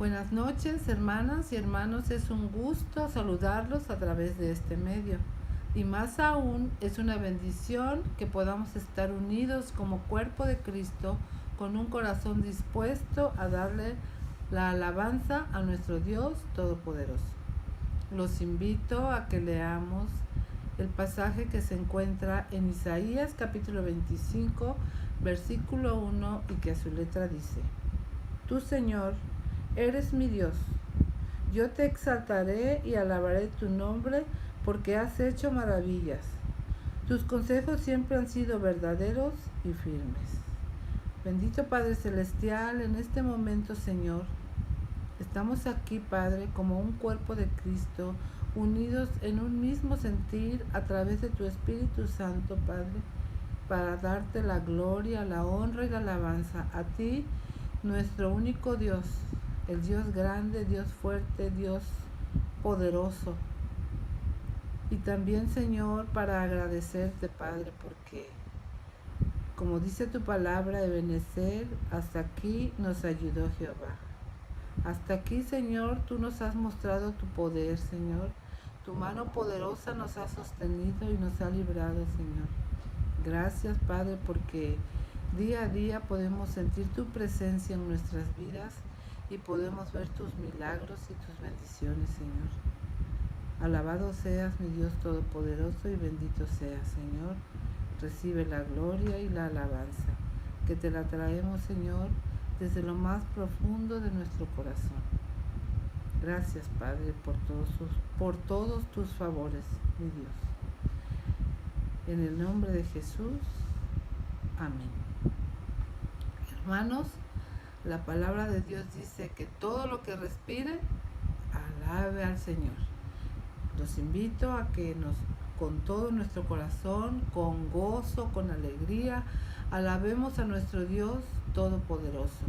Buenas noches, hermanas y hermanos. Es un gusto saludarlos a través de este medio. Y más aún, es una bendición que podamos estar unidos como cuerpo de Cristo, con un corazón dispuesto a darle la alabanza a nuestro Dios Todopoderoso. Los invito a que leamos el pasaje que se encuentra en Isaías capítulo 25, versículo 1, y que a su letra dice: Tú, Señor, eres mi Dios. Yo te exaltaré y alabaré tu nombre, porque has hecho maravillas. Tus consejos siempre han sido verdaderos y firmes. Bendito Padre Celestial, en este momento, Señor, estamos aquí, Padre, como un cuerpo de Cristo, unidos en un mismo sentir a través de tu Espíritu Santo, Padre, para darte la gloria, la honra y la alabanza a ti, nuestro único Dios, el Dios grande, Dios fuerte, Dios poderoso. Y también, Señor, para agradecerte, Padre, porque, como dice tu palabra, Ebenezer, hasta aquí nos ayudó Jehová. Hasta aquí, Señor, tú nos has mostrado tu poder, Señor. Tu mano poderosa nos ha sostenido y nos ha librado, Señor. Gracias, Padre, porque día a día podemos sentir tu presencia en nuestras vidas y podemos ver tus milagros y tus bendiciones, Señor. Alabado seas, mi Dios Todopoderoso, y bendito seas, Señor. Recibe la gloria y la alabanza, que te la traemos, Señor, desde lo más profundo de nuestro corazón. Gracias, Padre, por todos tus favores, mi Dios. En el nombre de Jesús, amén. Hermanos, la palabra de Dios dice que todo lo que respire, alabe al Señor. Los invito a que con todo nuestro corazón, con gozo, con alegría, alabemos a nuestro Dios Todopoderoso.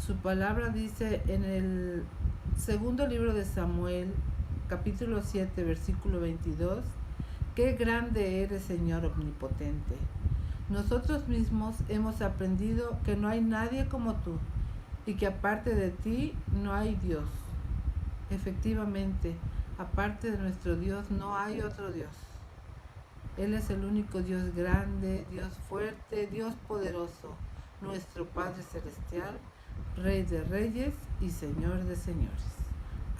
Su palabra dice en el segundo libro de Samuel, capítulo 7, versículo 22, qué grande eres, Señor omnipotente. Nosotros mismos hemos aprendido que no hay nadie como tú y que aparte de ti no hay Dios. Efectivamente, aparte de nuestro Dios no hay otro Dios. Él es el único Dios grande, Dios fuerte, Dios poderoso, nuestro Padre Celestial, Rey de reyes y Señor de señores.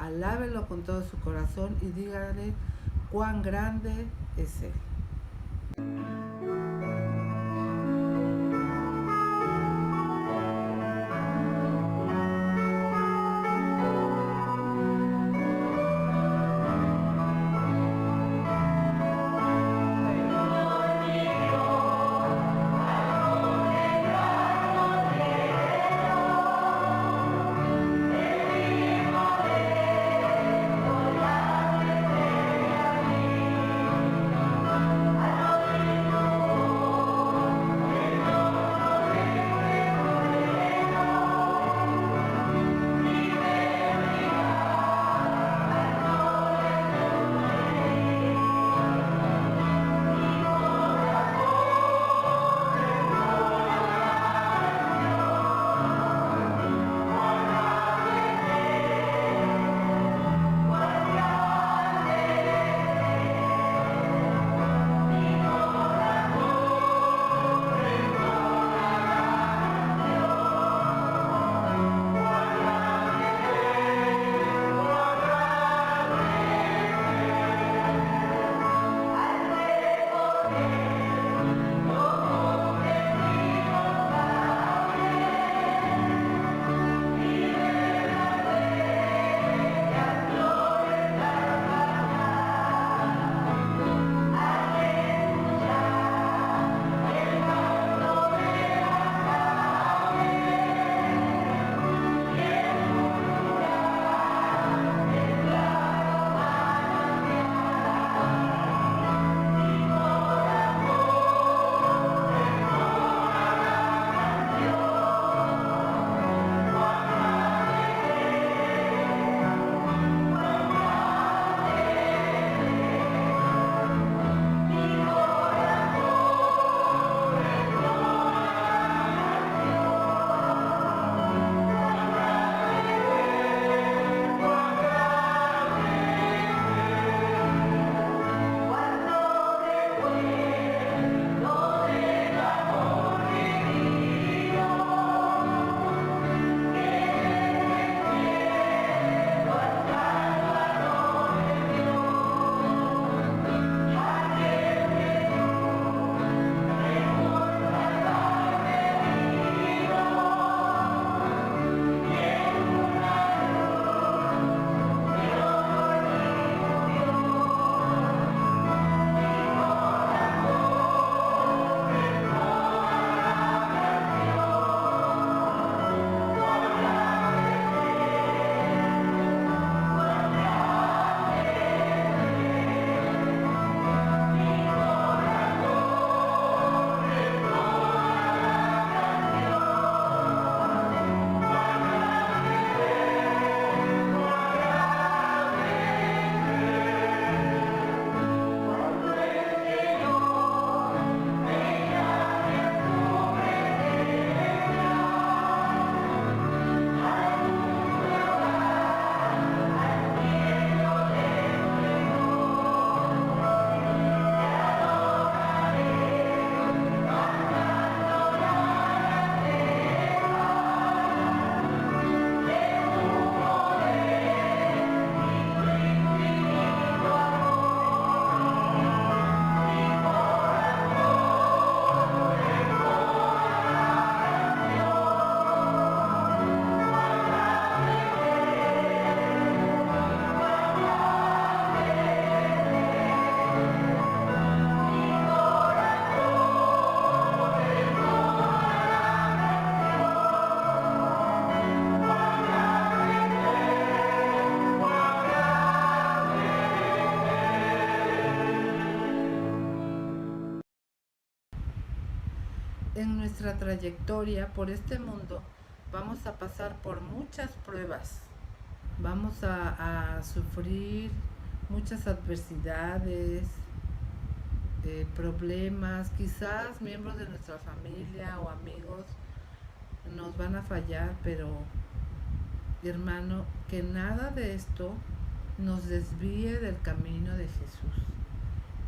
Alábelo con todo su corazón y dígale cuán grande es Él. En nuestra trayectoria por este mundo vamos a pasar por muchas pruebas, vamos a sufrir muchas adversidades, problemas, quizás miembros de nuestra familia o amigos nos van a fallar, pero hermano, que nada de esto nos desvíe del camino de Jesús.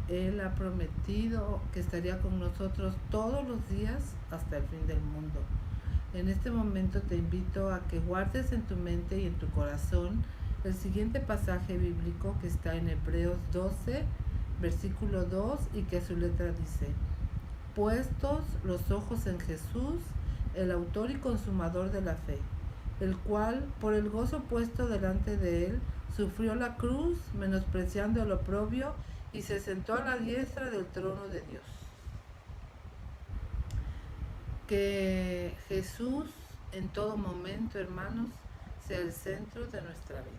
Él ha prometido que estaría con nosotros todos los días hasta el fin del mundo. En este momento te invito a que guardes en tu mente y en tu corazón el siguiente pasaje bíblico que está en Hebreos 12, versículo 2, y que a su letra dice: puestos los ojos en Jesús, el autor y consumador de la fe, el cual, por el gozo puesto delante de él, sufrió la cruz, menospreciando el oprobio, y se sentó a la diestra del trono de Dios. Que Jesús en todo momento, hermanos, sea el centro de nuestra vida.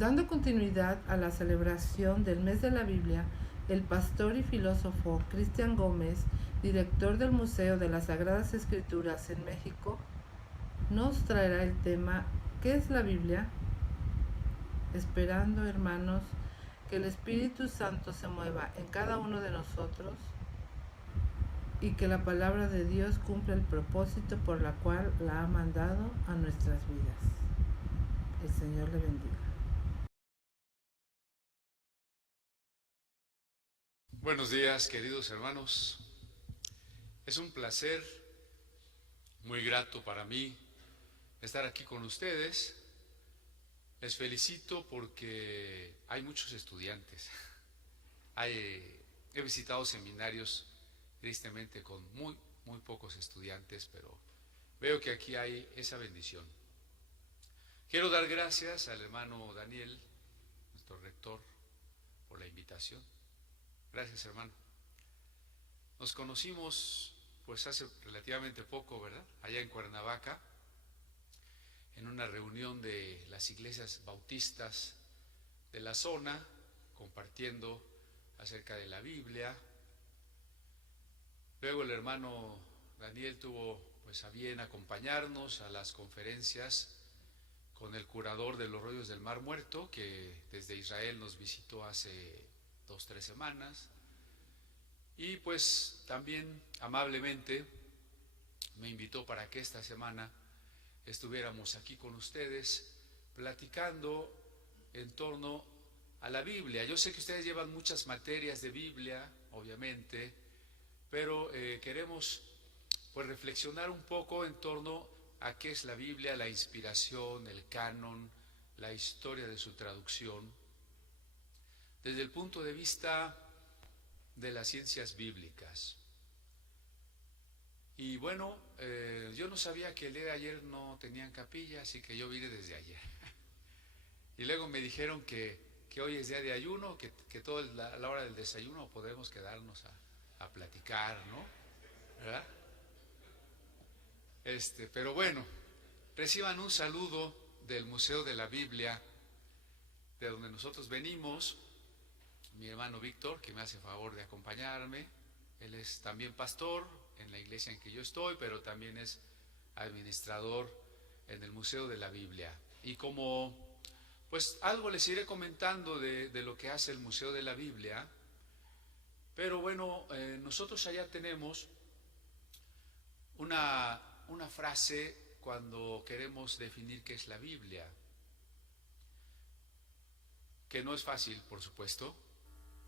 Dando continuidad a la celebración del mes de la Biblia, el pastor y filósofo Cristian Gómez, director del Museo de las Sagradas Escrituras en México, nos traerá el tema ¿qué es la Biblia? Esperando, hermanos, que el Espíritu Santo se mueva en cada uno de nosotros y que la palabra de Dios cumpla el propósito por la cual la ha mandado a nuestras vidas. El Señor le bendiga. Buenos días, queridos hermanos. Es un placer muy grato para mí estar aquí con ustedes. Les felicito porque hay muchos estudiantes. He visitado seminarios tristemente con muy pocos estudiantes, pero veo que aquí hay esa bendición. Quiero dar gracias al hermano Daniel, nuestro rector, por la invitación. Gracias, hermano. Nos conocimos pues hace relativamente poco, ¿verdad? Allá en Cuernavaca, en una reunión de las iglesias bautistas de la zona, compartiendo acerca de la Biblia. Luego el hermano Daniel tuvo pues a bien acompañarnos a las conferencias con el curador de los rollos del Mar Muerto, que desde Israel nos visitó hace 2-3 semanas, y pues también amablemente me invitó para que esta semana estuviéramos aquí con ustedes platicando en torno a la Biblia. Yo sé que ustedes llevan muchas materias de Biblia, obviamente, pero queremos pues reflexionar un poco en torno a qué es la Biblia, la inspiración, el canon, la historia de su traducción, desde el punto de vista de las ciencias bíblicas. Y bueno, yo no sabía que el día de ayer no tenían capilla, así que yo vine desde ayer. Y luego me dijeron que hoy es día de ayuno, que toda la hora del desayuno podemos quedarnos a platicar, ¿no? ¿Verdad? Pero bueno, reciban un saludo del Museo de la Biblia, de donde nosotros venimos. Mi hermano Víctor, que me hace favor de acompañarme. Él es también pastor en la iglesia en que yo estoy, pero también es administrador en el Museo de la Biblia. Y como pues algo les iré comentando de lo que hace el Museo de la Biblia, pero bueno, nosotros allá tenemos una frase cuando queremos definir qué es la Biblia, que no es fácil, por supuesto,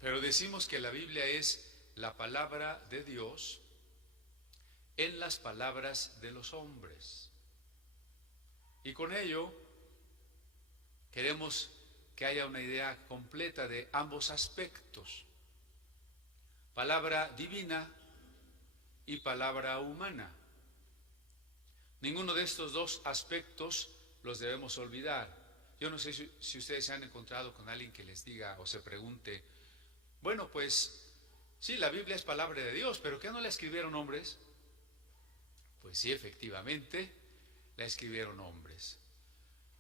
pero decimos que la Biblia es la palabra de Dios en las palabras de los hombres. Y con ello queremos que haya una idea completa de ambos aspectos, palabra divina y palabra humana. Ninguno de estos dos aspectos los debemos olvidar. Yo no sé si ustedes se han encontrado con alguien que les diga o se pregunte, bueno, pues sí, la Biblia es palabra de Dios, pero ¿qué no la escribieron hombres? Pues sí, efectivamente, la escribieron hombres.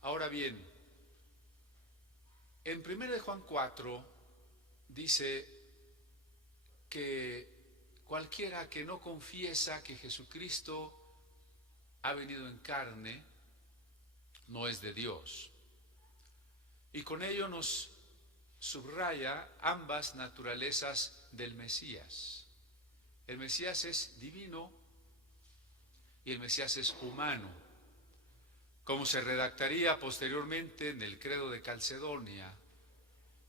Ahora bien, en 1 Juan 4 dice que cualquiera que no confiesa que Jesucristo ha venido en carne no es de Dios. Y con ello nos subraya ambas naturalezas del Mesías. El Mesías es divino y el Mesías es humano, como se redactaría posteriormente en el Credo de Calcedonia: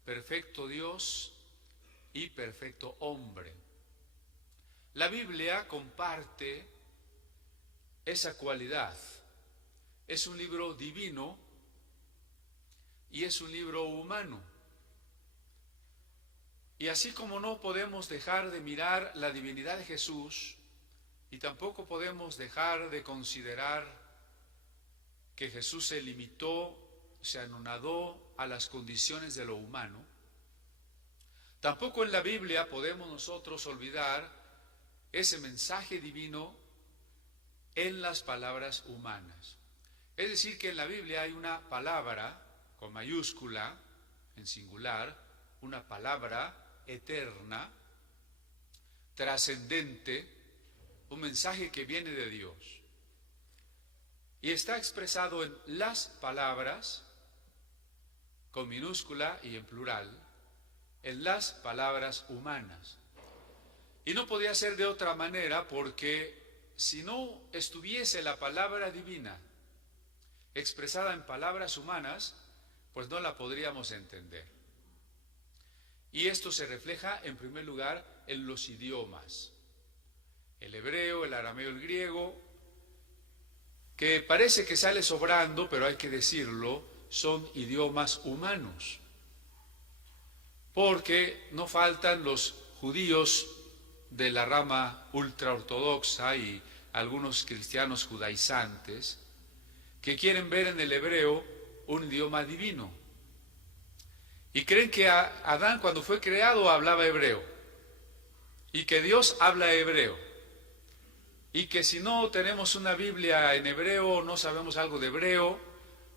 perfecto Dios y perfecto hombre. La Biblia comparte esa cualidad. Es un libro divino y es un libro humano. Y así como no podemos dejar de mirar la divinidad de Jesús, y tampoco podemos dejar de considerar que Jesús se limitó, se anonadó a las condiciones de lo humano, tampoco en la Biblia podemos nosotros olvidar ese mensaje divino en las palabras humanas. Es decir, que en la Biblia hay una palabra con mayúscula, en singular, una palabra eterna, trascendente, un mensaje que viene de Dios. Y está expresado en las palabras, con minúscula y en plural, en las palabras humanas. Y no podía ser de otra manera, porque si no estuviese la palabra divina expresada en palabras humanas, pues no la podríamos entender. Y esto se refleja en primer lugar en los idiomas. El hebreo, el arameo, el griego, que parece que sale sobrando, pero hay que decirlo, son idiomas humanos. Porque no faltan los judíos de la rama ultraortodoxa y algunos cristianos judaizantes que quieren ver en el hebreo un idioma divino. Y creen que Adán, cuando fue creado, hablaba hebreo, y que Dios habla hebreo, y que si no tenemos una Biblia en hebreo, no sabemos algo de hebreo,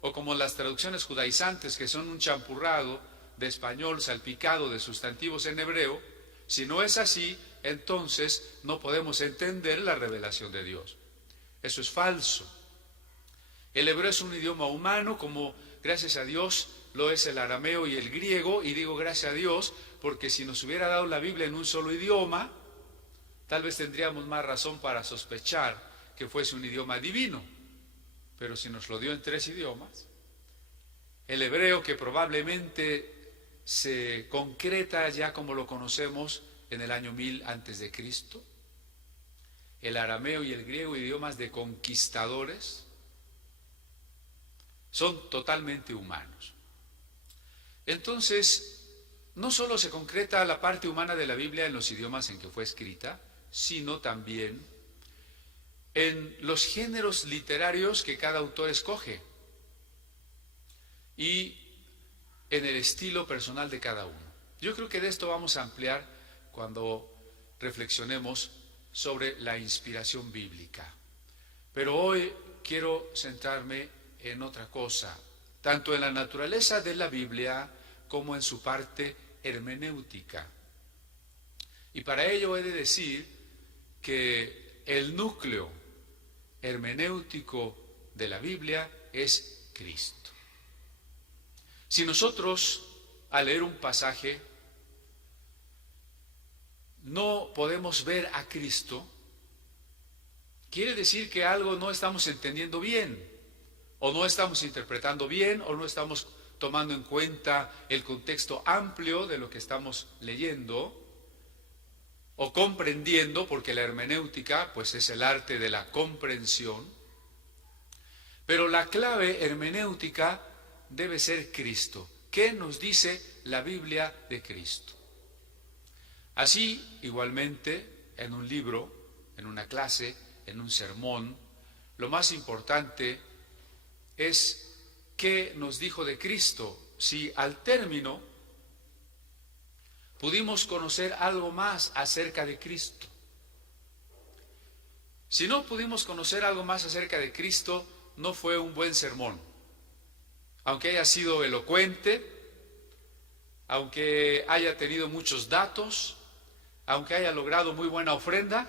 o como las traducciones judaizantes, que son un champurrado de español salpicado de sustantivos en hebreo. Si no es así, entonces no podemos entender la revelación de Dios. Eso es falso. El hebreo es un idioma humano, como gracias a Dios lo es el arameo y el griego, y digo gracias a Dios porque si nos hubiera dado la Biblia en un solo idioma, tal vez tendríamos más razón para sospechar que fuese un idioma divino. Pero si nos lo dio en 3 idiomas, el hebreo, que probablemente se concreta ya como lo conocemos en el año 1000 antes de Cristo, el arameo y el griego, idiomas de conquistadores, son totalmente humanos. Entonces, no solo se concreta la parte humana de la Biblia en los idiomas en que fue escrita, sino también en los géneros literarios que cada autor escoge y en el estilo personal de cada uno. Yo creo que de esto vamos a ampliar cuando reflexionemos sobre la inspiración bíblica. Pero hoy quiero centrarme en otra cosa, tanto en la naturaleza de la Biblia como en su parte hermenéutica. Y para ello he de decir que el núcleo hermenéutico de la Biblia es Cristo. Si nosotros, al leer un pasaje, no podemos ver a Cristo, quiere decir que algo no estamos entendiendo bien, o no estamos interpretando bien, o no estamos tomando en cuenta el contexto amplio de lo que estamos leyendo o comprendiendo, porque la hermenéutica pues es el arte de la comprensión. Pero la clave hermenéutica debe ser Cristo. ¿Qué nos dice la Biblia de Cristo? Así, igualmente, en un libro, en una clase, en un sermón, lo más importante es qué nos dijo de Cristo. Si al término pudimos conocer algo más acerca de Cristo. Si no pudimos conocer algo más acerca de Cristo, no fue un buen sermón. Aunque haya sido elocuente, aunque haya tenido muchos datos, aunque haya logrado muy buena ofrenda,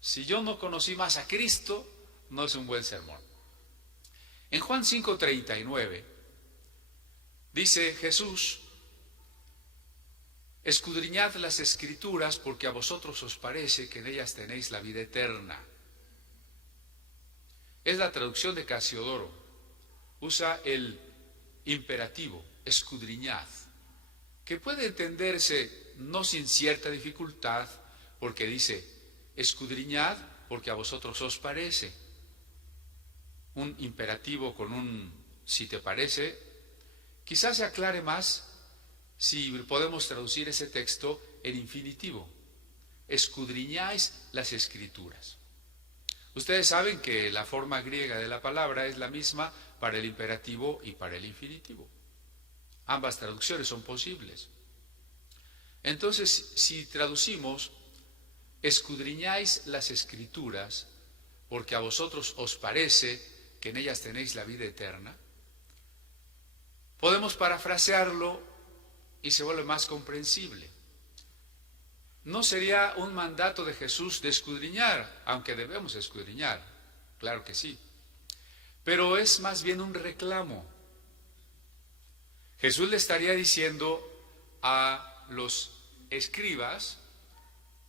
si yo no conocí más a Cristo, no es un buen sermón. En Juan 5:39 dice Jesús: escudriñad las Escrituras, porque a vosotros os parece que en ellas tenéis la vida eterna. Es la traducción de Casiodoro. Usa el imperativo, escudriñad, que puede entenderse no sin cierta dificultad, porque dice, escudriñad porque a vosotros os parece. Un imperativo con un si te parece, quizás se aclare más si podemos traducir ese texto en infinitivo. Escudriñáis las Escrituras. Ustedes saben que la forma griega de la palabra es la misma para el imperativo y para el infinitivo. Ambas traducciones son posibles. Entonces, si traducimos, escudriñáis las Escrituras, porque a vosotros os parece que en ellas tenéis la vida eterna, Podemos parafrasearlo y se vuelve más comprensible. No sería un mandato de Jesús de escudriñar, aunque debemos escudriñar, claro que sí, pero es más bien un reclamo. Jesús le estaría diciendo a los escribas,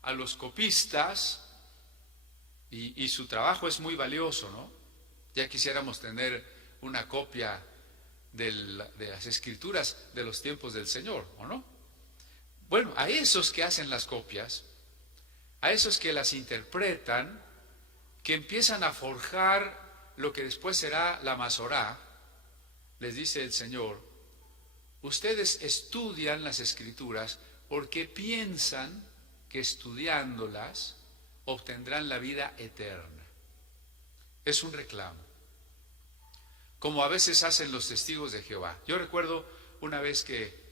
a los copistas, y su trabajo es muy valioso, ¿no? Ya quisiéramos tener una copia de las escrituras de los tiempos del Señor, ¿o no? Bueno, a esos que hacen las copias, a esos que las interpretan, que empiezan a forjar lo que después será la Masorá, les dice el Señor: ustedes estudian las escrituras porque piensan que estudiándolas obtendrán la vida eterna. Es un reclamo, como a veces hacen los testigos de Jehová. Yo recuerdo una vez que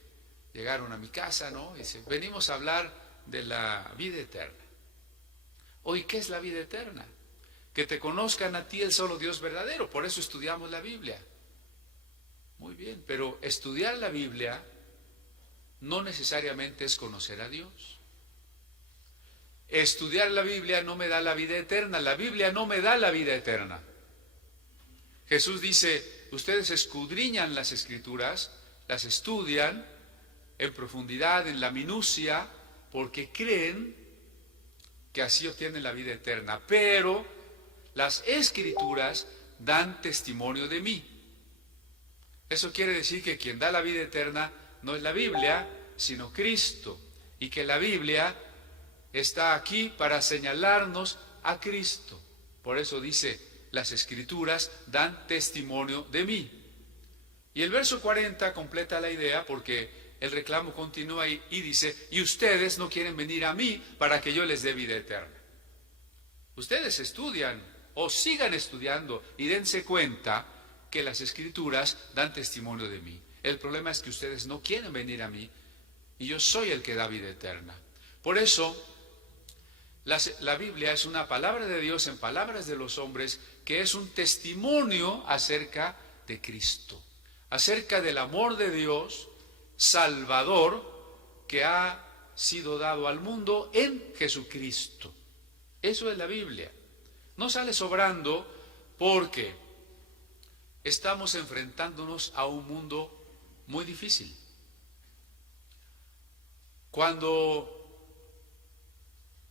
llegaron a mi casa, ¿no? Y dice: venimos a hablar de la vida eterna. Oye, ¿qué es la vida eterna? Que te conozcan a ti, el solo Dios verdadero. Por eso estudiamos la Biblia. Muy bien, pero estudiar la Biblia no necesariamente es conocer a Dios. Estudiar la Biblia no me da la vida eterna. La Biblia no me da la vida eterna. Jesús dice: ustedes escudriñan las escrituras, las estudian en profundidad, en la minucia, porque creen que así obtienen la vida eterna. Pero las escrituras dan testimonio de mí. Eso quiere decir que quien da la vida eterna no es la Biblia, sino Cristo. Y que la Biblia está aquí para señalarnos a Cristo. Por eso dice: las escrituras dan testimonio de mí. Y el verso 40 completa la idea, porque el reclamo continúa y dice: y ustedes no quieren venir a mí para que yo les dé vida eterna. Ustedes estudian o sigan estudiando y dense cuenta que las escrituras dan testimonio de mí. El problema es que ustedes no quieren venir a mí y yo soy el que da vida eterna. Por eso la Biblia es una palabra de Dios en palabras de los hombres, que es un testimonio acerca de Cristo, acerca del amor de Dios salvador que ha sido dado al mundo en Jesucristo. Eso es la Biblia. No sale sobrando porque estamos enfrentándonos a un mundo muy difícil. Cuando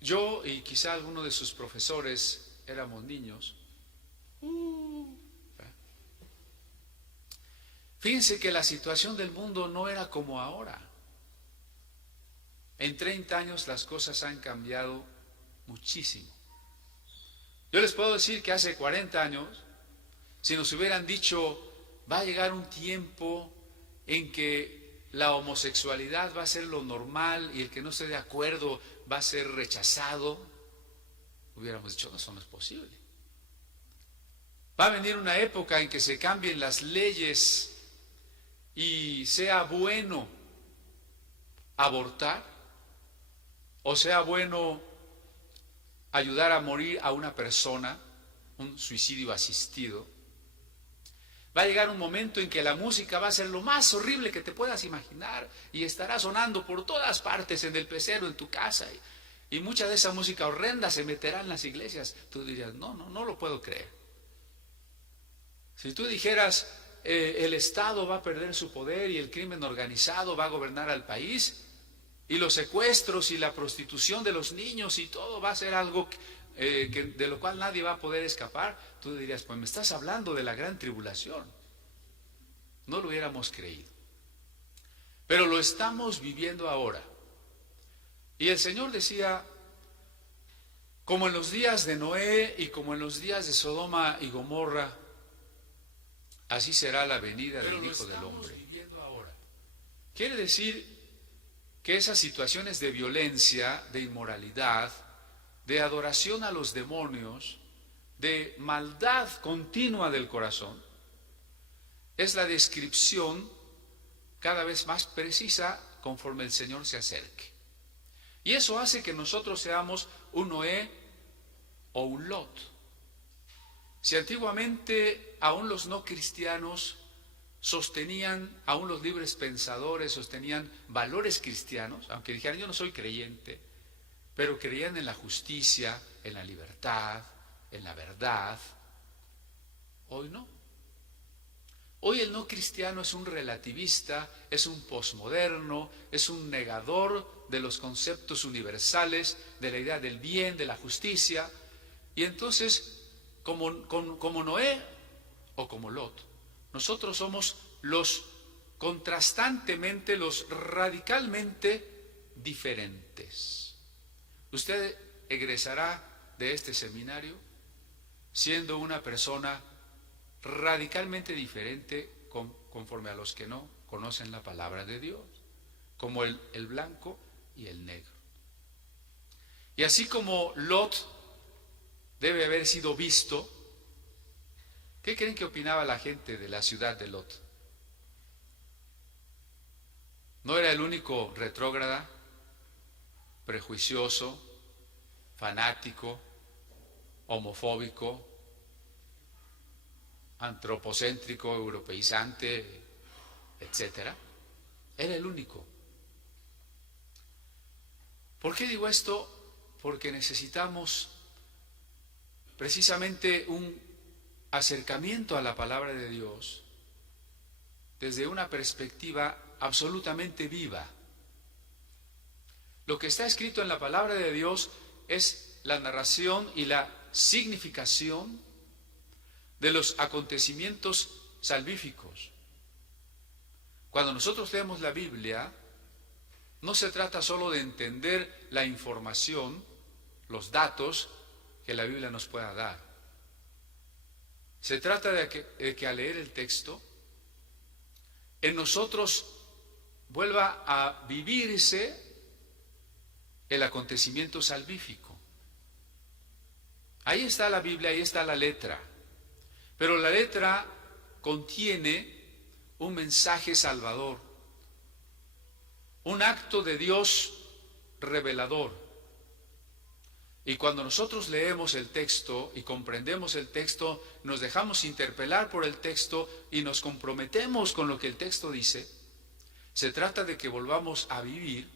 yo y quizá alguno de sus profesores éramos niños, fíjense que la situación del mundo no era como ahora. En 30 años las cosas han cambiado muchísimo. Yo les puedo decir que hace 40 años, si nos hubieran dicho: va a llegar un tiempo en que la homosexualidad va a ser lo normal y el que no esté de acuerdo va a ser rechazado, hubiéramos dicho: no, eso no es posible. Va a venir una época en que se cambien las leyes y sea bueno abortar, o sea bueno ayudar a morir a una persona, un suicidio asistido. Va a llegar un momento en que la música va a ser lo más horrible que te puedas imaginar y estará sonando por todas partes, en el pecero, en tu casa, y mucha de esa música horrenda se meterá en las iglesias. Tú dirías: no lo puedo creer. Si tú dijeras: el Estado va a perder su poder y el crimen organizado va a gobernar al país, y los secuestros y la prostitución de los niños y todo va a ser algo de lo cual nadie va a poder escapar, tú dirías: pues me estás hablando de la gran tribulación. No lo hubiéramos creído. Pero lo estamos viviendo ahora. Y el Señor decía: como en los días de Noé y como en los días de Sodoma y Gomorra, así será la venida del Hijo del Hombre. Quiere decir que esas situaciones de violencia, de inmoralidad, de adoración a los demonios, de maldad continua del corazón, es la descripción cada vez más precisa conforme el Señor se acerque. Y eso hace que nosotros seamos un Noé o un Lot. Si antiguamente aún los no cristianos sostenían, aún los libres pensadores, sostenían valores cristianos, aunque dijeran yo no soy creyente, pero creían en la justicia, en la libertad, en la verdad. Hoy no. Hoy el no cristiano es un relativista, es un posmoderno, es un negador de los conceptos universales, de la idea del bien, de la justicia. Y entonces, como Noé o como Lot, nosotros somos los contrastantemente, los radicalmente diferentes. Usted egresará de este seminario siendo una persona radicalmente diferente conforme a los que no conocen la palabra de Dios, como el blanco y el negro. Y así como Lot debe haber sido visto, ¿qué creen que opinaba la gente de la ciudad de Lot? ¿No era el único retrógrada, prejuicioso, fanático, homofóbico, antropocéntrico, europeizante, etcétera? Era el único. ¿Por qué digo esto? Porque necesitamos precisamente un acercamiento a la palabra de Dios desde una perspectiva absolutamente viva. Lo que está escrito en la palabra de Dios es la narración y la significación de los acontecimientos salvíficos. Cuando nosotros leemos la Biblia, no se trata solo de entender la información, los datos que la Biblia nos pueda dar. Se trata de que al leer el texto, en nosotros vuelva a vivirse el acontecimiento salvífico. Ahí está la Biblia, ahí está la letra. Pero la letra contiene un mensaje salvador, un acto de Dios revelador. Y cuando nosotros leemos el texto y comprendemos el texto, nos dejamos interpelar por el texto y nos comprometemos con lo que el texto dice, se trata de que volvamos a vivir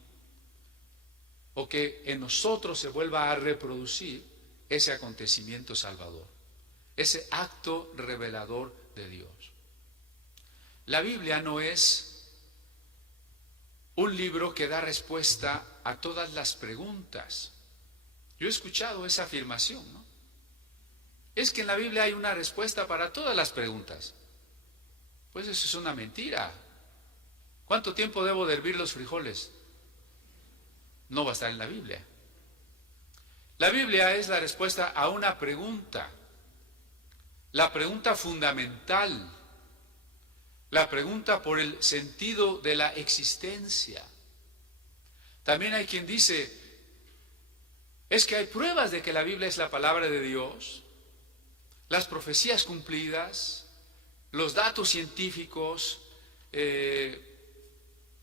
o que en nosotros se vuelva a reproducir ese acontecimiento salvador, ese acto revelador de Dios. La Biblia no es un libro que da respuesta a todas las preguntas. Yo he escuchado esa afirmación, ¿no? Es que en la Biblia hay una respuesta para todas las preguntas. Pues eso es una mentira. ¿Cuánto tiempo debo de hervir los frijoles? No va a estar en la Biblia. La Biblia es la respuesta a una pregunta, la pregunta fundamental, la pregunta por el sentido de la existencia. También hay quien dice, es que hay pruebas de que la Biblia es la palabra de Dios, las profecías cumplidas, los datos científicos,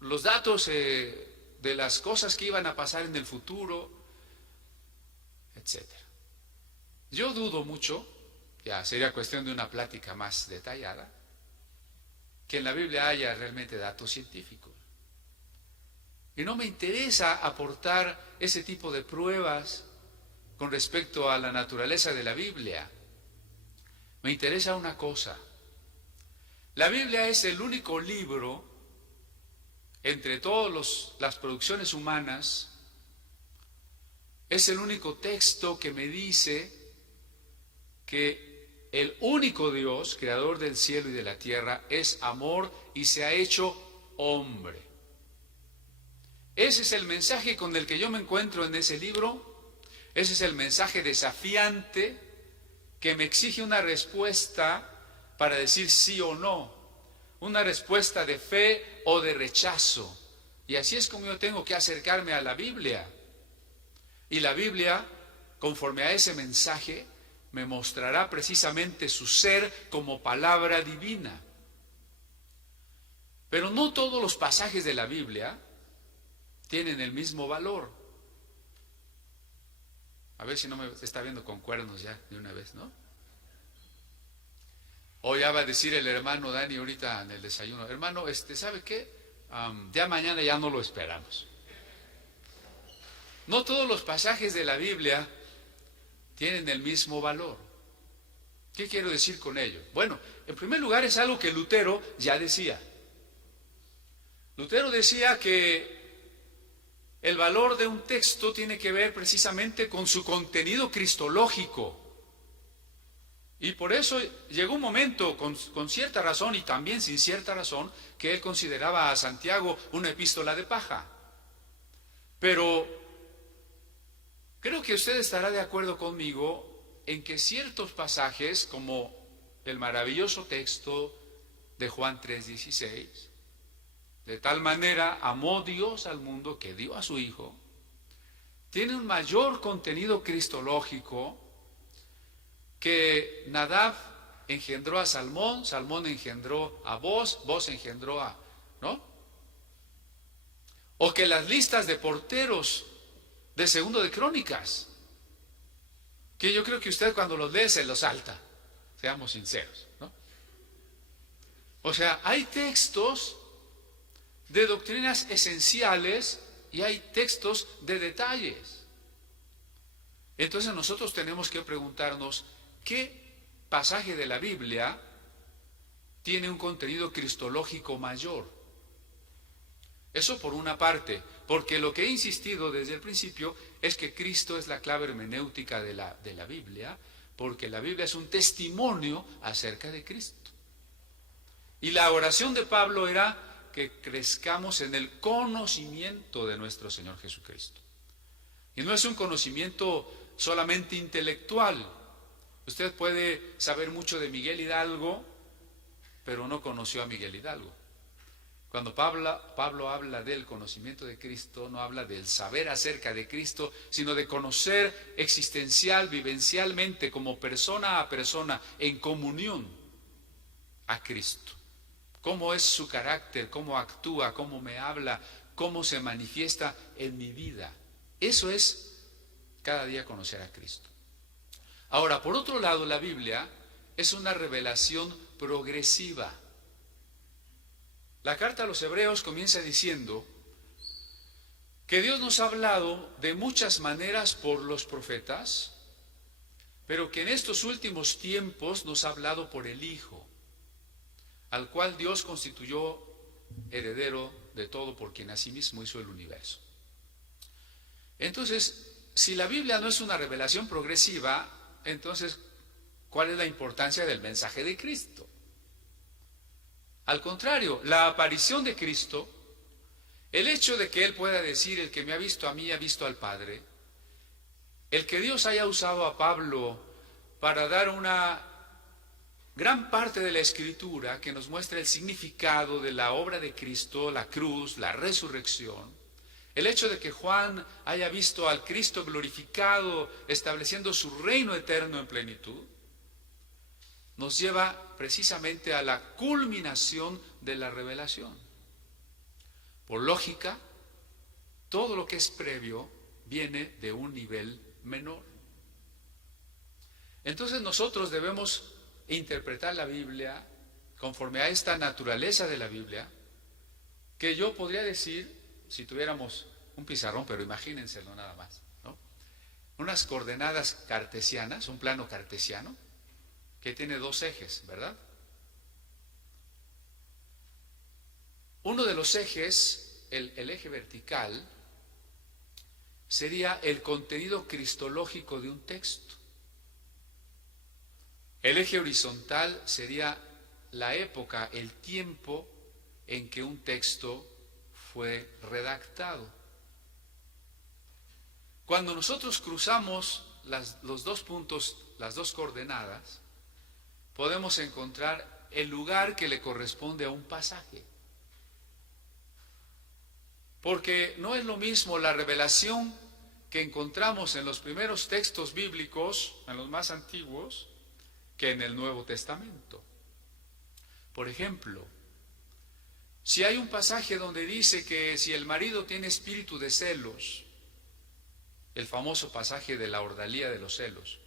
los datos de las cosas que iban a pasar en el futuro, etc. Yo dudo mucho, ya sería cuestión de una plática más detallada, que en la Biblia haya realmente datos científicos. Y no me interesa aportar ese tipo de pruebas con respecto a la naturaleza de la Biblia. Me interesa una cosa. La Biblia es el único libro entre todas las producciones humanas, es el único texto que me dice que el único Dios, creador del cielo y de la tierra, es amor y se ha hecho hombre. Ese es el mensaje con el que yo me encuentro en ese libro. Ese es el mensaje desafiante que me exige una respuesta para decir sí o no, una respuesta de fe o de rechazo. Y así es como yo tengo que acercarme a la Biblia. Y la Biblia, conforme a ese mensaje, me mostrará precisamente su ser como palabra divina. Pero no todos los pasajes de la Biblia tienen el mismo valor. A ver si no me está viendo con cuernos ya de una vez, ¿no? O ya va a decir el hermano Dani ahorita en el desayuno, hermano, ¿sabe qué? Ya mañana ya no lo esperamos. No todos los pasajes de la Biblia tienen el mismo valor. ¿Qué quiero decir con ello? Bueno, en primer lugar es algo que Lutero ya decía. Lutero decía que el valor de un texto tiene que ver precisamente con su contenido cristológico. Y por eso llegó un momento, con cierta razón y también sin cierta razón, que él consideraba a Santiago una epístola de paja. Pero creo que usted estará de acuerdo conmigo en que ciertos pasajes, como el maravilloso texto de Juan 3:16, de tal manera amó Dios al mundo que dio a su Hijo, tiene un mayor contenido cristológico que Nadab engendró a Salmón, Salmón engendró a Boz, Boz engendró a, ¿no? O que las listas de porteros de Segundo de Crónicas, que yo creo que usted cuando los lee se los salta, seamos sinceros, ¿no? O sea, hay textos de doctrinas esenciales y hay textos de detalles. Entonces nosotros tenemos que preguntarnos, ¿qué pasaje de la Biblia tiene un contenido cristológico mayor? Eso por una parte, porque lo que he insistido desde el principio es que Cristo es la clave hermenéutica de la Biblia, porque la Biblia es un testimonio acerca de Cristo. Y la oración de Pablo era que crezcamos en el conocimiento de nuestro Señor Jesucristo. Y no es un conocimiento solamente intelectual. Usted puede saber mucho de Miguel Hidalgo, pero no conoció a Miguel Hidalgo. Cuando Pablo habla del conocimiento de Cristo, no habla del saber acerca de Cristo, sino de conocer existencial, vivencialmente, como persona a persona, en comunión a Cristo. Cómo es su carácter, cómo actúa, cómo me habla, cómo se manifiesta en mi vida. Eso es cada día conocer a Cristo. Ahora, por otro lado, la Biblia es una revelación progresiva. La carta a los Hebreos comienza diciendo que Dios nos ha hablado de muchas maneras por los profetas, pero que en estos últimos tiempos nos ha hablado por el Hijo, al cual Dios constituyó heredero de todo, por quien asimismo hizo el universo. Entonces, si la Biblia no es una revelación progresiva, entonces, ¿cuál es la importancia del mensaje de Cristo? Al contrario, la aparición de Cristo, el hecho de que Él pueda decir, el que me ha visto a mí ha visto al Padre, el que Dios haya usado a Pablo para dar una gran parte de la Escritura que nos muestra el significado de la obra de Cristo, la cruz, la resurrección, el hecho de que Juan haya visto al Cristo glorificado estableciendo su reino eterno en plenitud, nos lleva precisamente a la culminación de la revelación. Por lógica, todo lo que es previo viene de un nivel menor. Entonces nosotros debemos interpretar la Biblia conforme a esta naturaleza de la Biblia, que yo podría decir, si tuviéramos un pizarrón, pero imagínenselo nada más, ¿no? Unas coordenadas cartesianas, un plano cartesiano, que tiene dos ejes, ¿verdad? Uno de los ejes, el eje vertical, sería el contenido cristológico de un texto. El eje horizontal sería la época, el tiempo en que un texto fue redactado. Cuando nosotros cruzamos los dos puntos, las dos coordenadas, podemos encontrar el lugar que le corresponde a un pasaje. Porque no es lo mismo la revelación que encontramos en los primeros textos bíblicos, en los más antiguos, que en el Nuevo Testamento. Por ejemplo, si hay un pasaje donde dice que si el marido tiene espíritu de celos, el famoso pasaje de la ordalía de los celos,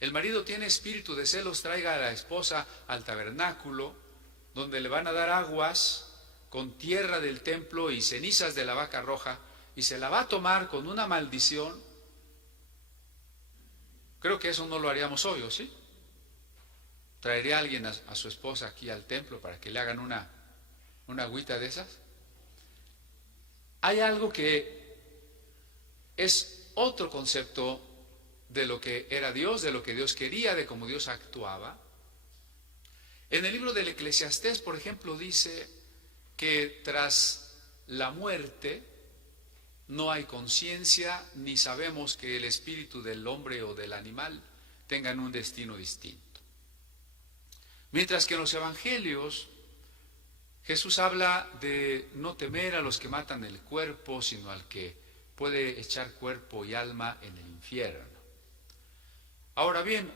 el marido tiene espíritu de celos, traiga a la esposa al tabernáculo, donde le van a dar aguas con tierra del templo y cenizas de la vaca roja, y se la va a tomar con una maldición. Creo que eso no lo haríamos hoy, ¿o sí? ¿Traería a alguien a su esposa aquí al templo para que le hagan una agüita de esas? Hay algo que es otro concepto de lo que era Dios, de lo que Dios quería, de cómo Dios actuaba. En el libro del Eclesiastés, por ejemplo, dice que tras la muerte no hay conciencia, ni sabemos que el espíritu del hombre o del animal tengan un destino distinto. Mientras que en los evangelios Jesús habla de no temer a los que matan el cuerpo, sino al que puede echar cuerpo y alma en el infierno. Ahora bien,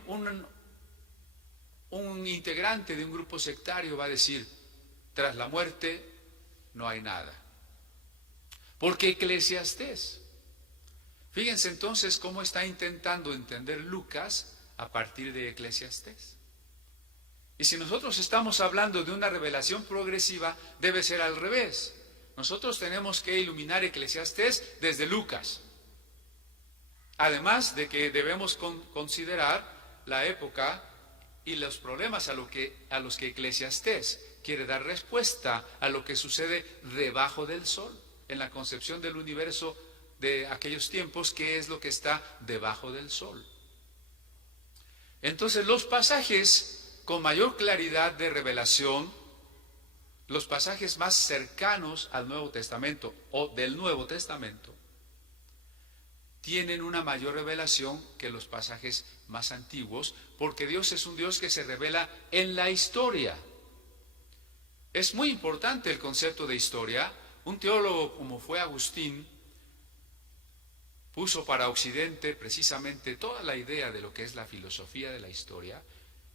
un integrante de un grupo sectario va a decir, tras la muerte no hay nada. Porque Eclesiastés, fíjense entonces cómo está intentando entender Lucas a partir de Eclesiastés. Y si nosotros estamos hablando de una revelación progresiva, debe ser al revés. Nosotros tenemos que iluminar Eclesiastés desde Lucas. Además de que debemos considerar la época y los problemas a los que Eclesiastés quiere dar respuesta a lo que sucede debajo del sol, en la concepción del universo de aquellos tiempos, ¿qué es lo que está debajo del sol? Entonces, los pasajes con mayor claridad de revelación, los pasajes más cercanos al Nuevo Testamento o del Nuevo Testamento, tienen una mayor revelación que los pasajes más antiguos, porque Dios es un Dios que se revela en la historia. Es muy importante el concepto de historia. Un teólogo como fue Agustín puso para Occidente precisamente toda la idea de lo que es la filosofía de la historia,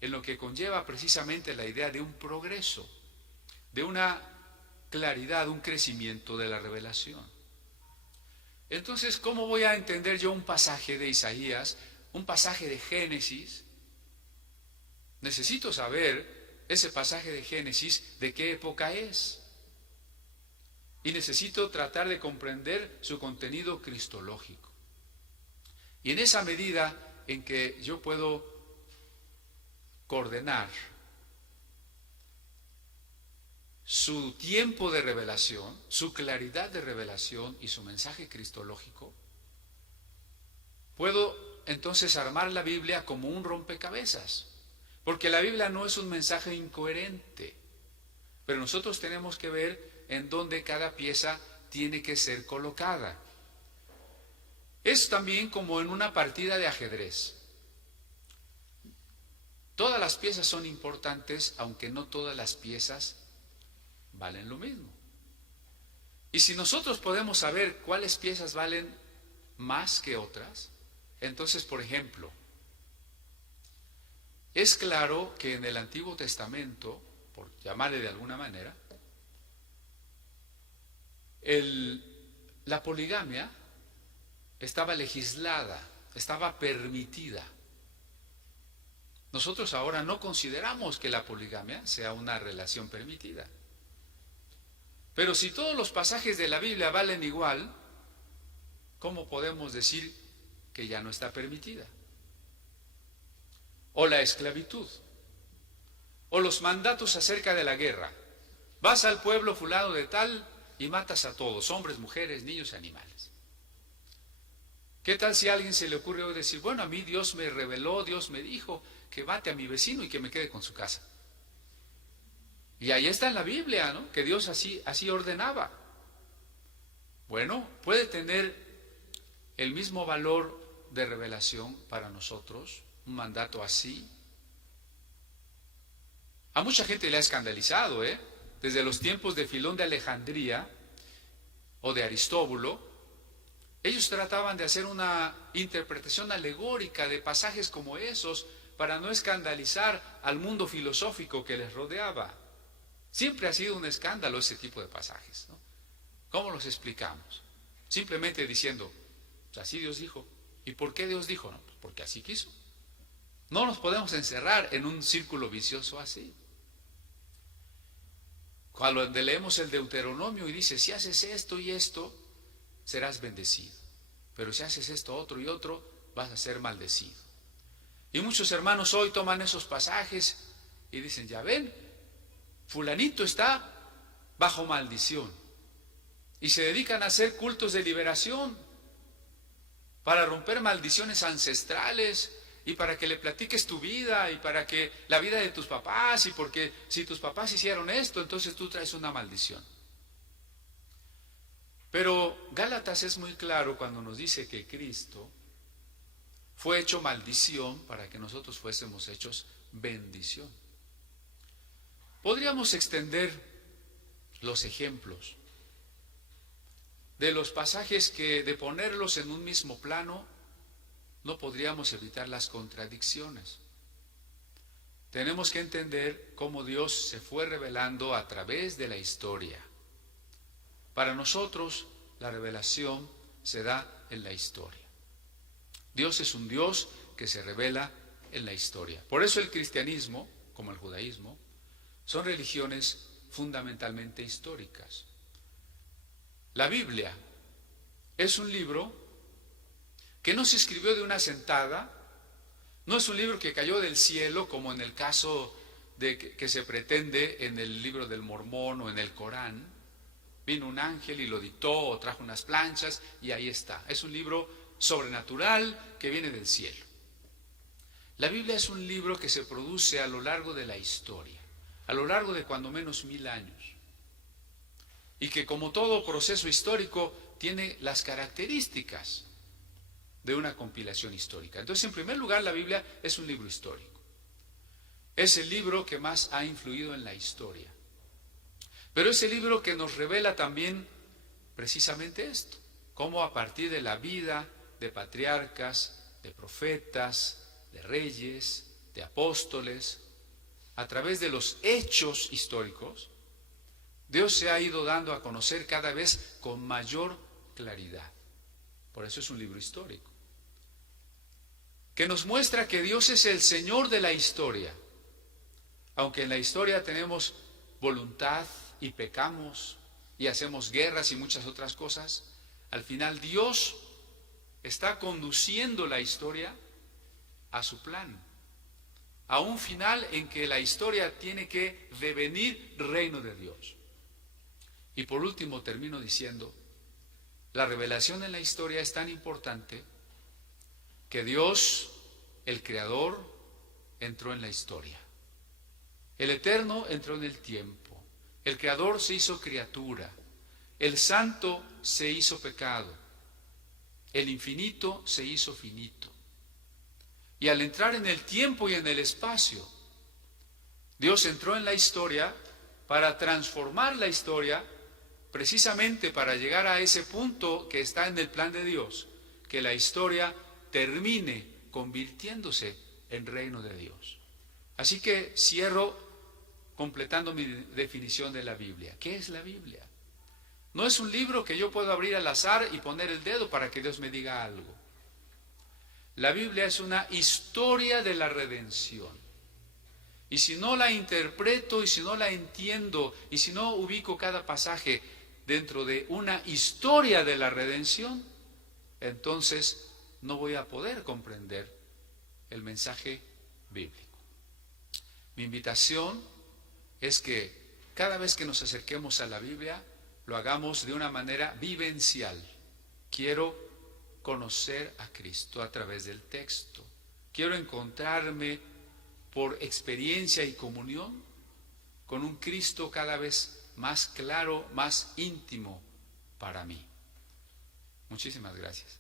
en lo que conlleva precisamente la idea de un progreso, de una claridad, un crecimiento de la revelación. Entonces, ¿cómo voy a entender yo un pasaje de Isaías, un pasaje de Génesis? Necesito saber ese pasaje de Génesis de qué época es. Y necesito tratar de comprender su contenido cristológico. Y en esa medida en que yo puedo coordinar su tiempo de revelación, su claridad de revelación y su mensaje cristológico, puedo entonces armar la Biblia como un rompecabezas, porque la Biblia no es un mensaje incoherente, pero nosotros tenemos que ver en dónde cada pieza tiene que ser colocada. Es también como en una partida de ajedrez. Todas las piezas son importantes, aunque no todas las piezas valen lo mismo. Y si nosotros podemos saber cuáles piezas valen más que otras, entonces, por ejemplo, es claro que en el Antiguo Testamento, por llamarle de alguna manera, la poligamia estaba legislada, estaba permitida. Nosotros ahora no consideramos que la poligamia sea una relación permitida. Pero si todos los pasajes de la Biblia valen igual, ¿cómo podemos decir que ya no está permitida? O la esclavitud, o los mandatos acerca de la guerra. Vas al pueblo fulano de tal y matas a todos, hombres, mujeres, niños y animales. ¿Qué tal si a alguien se le ocurre hoy decir, bueno, a mí Dios me reveló, Dios me dijo que mate a mi vecino y que me quede con su casa? Y ahí está en la Biblia, ¿no? Que Dios así ordenaba. Bueno, puede tener el mismo valor de revelación para nosotros, un mandato así. A mucha gente le ha escandalizado, desde los tiempos de Filón de Alejandría o de Aristóbulo. Ellos trataban de hacer una interpretación alegórica de pasajes como esos para no escandalizar al mundo filosófico que les rodeaba. Siempre ha sido un escándalo ese tipo de pasajes, ¿no? ¿Cómo los explicamos? Simplemente diciendo, pues así Dios dijo. ¿Y por qué Dios dijo? No, pues porque así quiso. No nos podemos encerrar en un círculo vicioso así. Cuando leemos el Deuteronomio y dice, si haces esto y esto, serás bendecido. Pero si haces esto, otro y otro, vas a ser maldecido. Y muchos hermanos hoy toman esos pasajes y dicen, ya ven, fulanito está bajo maldición. Y se dedican a hacer cultos de liberación para romper maldiciones ancestrales y para que le platiques tu vida y para que la vida de tus papás y porque si tus papás hicieron esto, entonces tú traes una maldición. Pero Gálatas es muy claro cuando nos dice que Cristo fue hecho maldición para que nosotros fuésemos hechos bendición. Podríamos extender los ejemplos de los pasajes que de ponerlos en un mismo plano no podríamos evitar las contradicciones. Tenemos que entender cómo Dios se fue revelando a través de la historia. Para nosotros la revelación se da en la historia. Dios es un Dios que se revela en la historia. Por eso el cristianismo, como el judaísmo, son religiones fundamentalmente históricas. La Biblia es un libro que no se escribió de una sentada, no es un libro que cayó del cielo como en el caso de que se pretende en el libro del Mormón o en el Corán. Vino un ángel y lo dictó o trajo unas planchas y ahí está. Es un libro sobrenatural que viene del cielo. La Biblia es un libro que se produce a lo largo de la historia, a lo largo de cuando menos 1000 años. Y que como todo proceso histórico tiene las características de una compilación histórica. Entonces, en primer lugar, la Biblia es un libro histórico. Es el libro que más ha influido en la historia. Pero es el libro que nos revela también precisamente esto, cómo a partir de la vida de patriarcas, de profetas, de reyes, de apóstoles, a través de los hechos históricos, Dios se ha ido dando a conocer cada vez con mayor claridad. Por eso es un libro histórico, que nos muestra que Dios es el Señor de la historia. Aunque en la historia tenemos voluntad y pecamos y hacemos guerras y muchas otras cosas, al final Dios está conduciendo la historia a su plan, a un final en que la historia tiene que devenir reino de Dios. Y por último termino diciendo, la revelación en la historia es tan importante que Dios, el Creador, entró en la historia. El Eterno entró en el tiempo. El Creador se hizo criatura. El Santo se hizo pecado. El infinito se hizo finito. Y al entrar en el tiempo y en el espacio, Dios entró en la historia para transformar la historia, precisamente para llegar a ese punto que está en el plan de Dios, que la historia termine convirtiéndose en reino de Dios. Así que cierro completando mi definición de la Biblia. ¿Qué es la Biblia? No es un libro que yo puedo abrir al azar y poner el dedo para que Dios me diga algo. La Biblia es una historia de la redención. Y si no la interpreto y si no la entiendo y si no ubico cada pasaje dentro de una historia de la redención, entonces no voy a poder comprender el mensaje bíblico. Mi invitación es que cada vez que nos acerquemos a la Biblia, lo hagamos de una manera vivencial. Quiero conocer a Cristo a través del texto. Quiero encontrarme por experiencia y comunión con un Cristo cada vez más claro, más íntimo para mí. Muchísimas gracias.